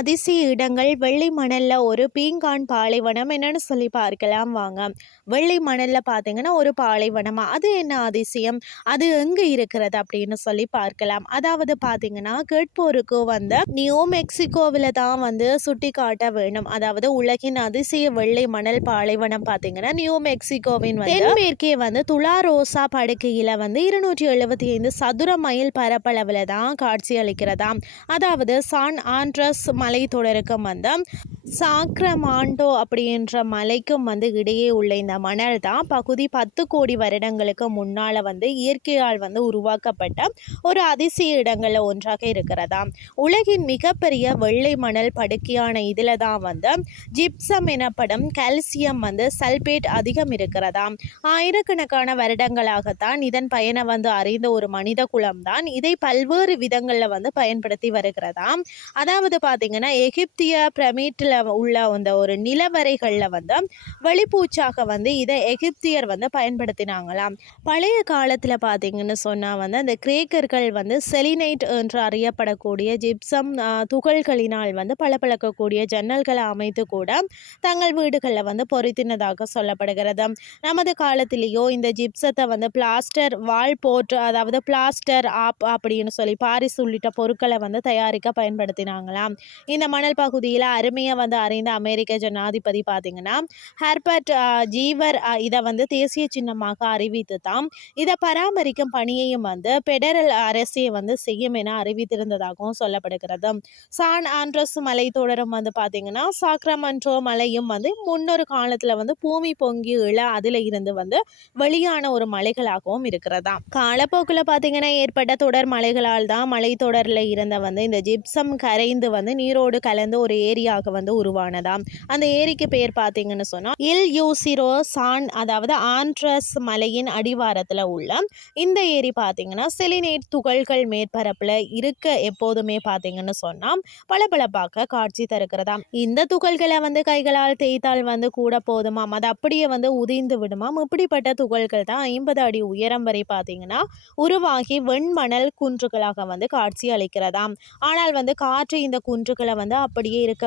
அதிசய இடங்கள் வெள்ளை மணலில் ஒரு பீங்கான் பாலைவனம் என்னன்னு சொல்லி பார்க்கலாம் வாங்க. வெள்ளை மணலில் பார்த்தீங்கன்னா ஒரு பாலைவனமாக அது என்ன அதிசயம்? அது எங்கே இருக்கிறது அப்படின்னு சொல்லி பார்க்கலாம். அதாவது பார்த்தீங்கன்னா கேட்போருக்கு வந்து நியூ மெக்சிகோவில் தான் வந்து சுட்டி காட்ட வேணும். அதாவது உலகின் அதிசய வெள்ளை மணல் பாலைவனம் பார்த்தீங்கன்னா நியூ மெக்சிகோவின் வந்து தென்மேற்கே வந்து துலா ரோசா படுக்கையில் வந்து இருநூற்றி எழுபத்தி ஐந்து சதுர மைல் பரப்பளவில் தான் காட்சியளிக்கிறதாம் அதாவது சான் ஆண்ட்ரஸ் மலைத்தொடருக்கும் வந்து சாக்ரமாண்டோ அப்படின்ற மலைக்கும் வந்து இடையே உள்ள இந்த மணல் தான். பகுதி பத்து கோடி வருடங்களுக்கு முன்னால் வந்து இயற்கையால் வந்து உருவாக்கப்பட்ட ஒரு அதிசய இடங்களில் ஒன்றாக இருக்கிறதா உலகின் மிகப்பெரிய வெள்ளை மணல் படுக்கையான இதில் தான் வந்து ஜிப்சம் எனப்படும் கால்சியம் வந்து சல்பேட் அதிகம் இருக்கிறதா ஆயிரக்கணக்கான வருடங்களாகத்தான் இதன் பயனை வந்து அறிந்த ஒரு மனித குலம் தான் இதை பல்வேறு விதங்களில் வந்து பயன்படுத்தி வருகிறதா அதாவது பார்த்தீங்கன்னா எகிப்திய பிரமிட்டில் உள்ள அந்த ஒரு நிலவரைகளில் வந்து வெளிப்பூச்சாக வந்து இதை எகிப்தியர் வந்து பயன்படுத்தினாங்களாம். பழைய காலத்தில் பார்த்தீங்கன்னு சொன்னால் வந்து அந்த கிரேக்கர்கள் வந்து செலினைட் என்று அறியப்படக்கூடிய ஜிப்சம் துகள்களினால் வந்து பளபளக்கக்கூடிய ஜன்னல்களை அமைத்து கூட தங்கள் வீடுகளில் வந்து பொருத்தினதாக சொல்லப்படுகிறது. நமது காலத்திலேயோ இந்த ஜிப்சத்தை வந்து பிளாஸ்டர் வால் போட்டு அதாவது பிளாஸ்டர் ஆப் அப்படின்னு சொல்லி பாரிஸ் உள்ளிட்ட பொருட்களை வந்து தயாரிக்க பயன்படுத்தினாங்களாம். இந்த மணல் பகுதியில் அருமையாக வந்து அறிந்த அமெரிக்க ஜனாதிபதி பார்த்தீங்கன்னா ஹெர்பர்ட் ஜீவர் இதை வந்து தேசிய சின்னமாக அறிவித்து தான் இதை பராமரிக்கும் பணியையும் வந்து பெடரல் அரசே வந்து செய்யும் என அறிவித்திருந்ததாகவும் சொல்லப்படுகிறது. சான் ஆண்ட்ரஸ் மலைத்தொடரும் வந்து பார்த்தீங்கன்னா சாக்ரமன்ட்ரோ மலையும் வந்து முன்னொரு காலத்தில் வந்து பூமி பொங்கி இழ அதில் இருந்து வந்து வெளியான ஒரு மலைகளாகவும் இருக்கிறதா. காலப்போக்கில் பார்த்தீங்கன்னா ஏற்பட்ட தொடர் மலைகளால் தான் மலைத்தொடரில் இருந்த வந்து இந்த ஜிப்சம் கரைந்து வந்து நீரோடு கலந்து ஒரு ஏரியாக வந்து உருவானதாம். அந்த ஏரிக்கு பேர் பார்த்தீங்கன்னு சொன்னால் இல் யூசிரோ சான் அதாவது ஆண்ட்ரஸ் மலையின் அடிவாரத்தில் உள்ள இந்த ஏரி பார்த்தீங்கன்னா செலினேட் துகள்கள் மேற்பரப்பில் இருக்க எப்போதுமே பார்த்தீங்கன்னு சொன்னால் பளபளப்பாக காட்சி தருக்கிறதாம் இந்த துகள்களை வந்து கைகளால் தேய்த்தால் வந்து கூட போதுமாம். அது அப்படியே வந்து உதிர்ந்து விடுமாம். இப்படிப்பட்ட துகள்கள் தான் ஐம்பது அடி உயரம் வரை பார்த்தீங்கன்னா உருவாகி வெண்மணல் குன்றுகளாக வந்து காட்சி அளிக்கிறதாம். ஆனால் வந்து காற்று இந்த குன்றுகளை வந்து அப்படியே இருக்க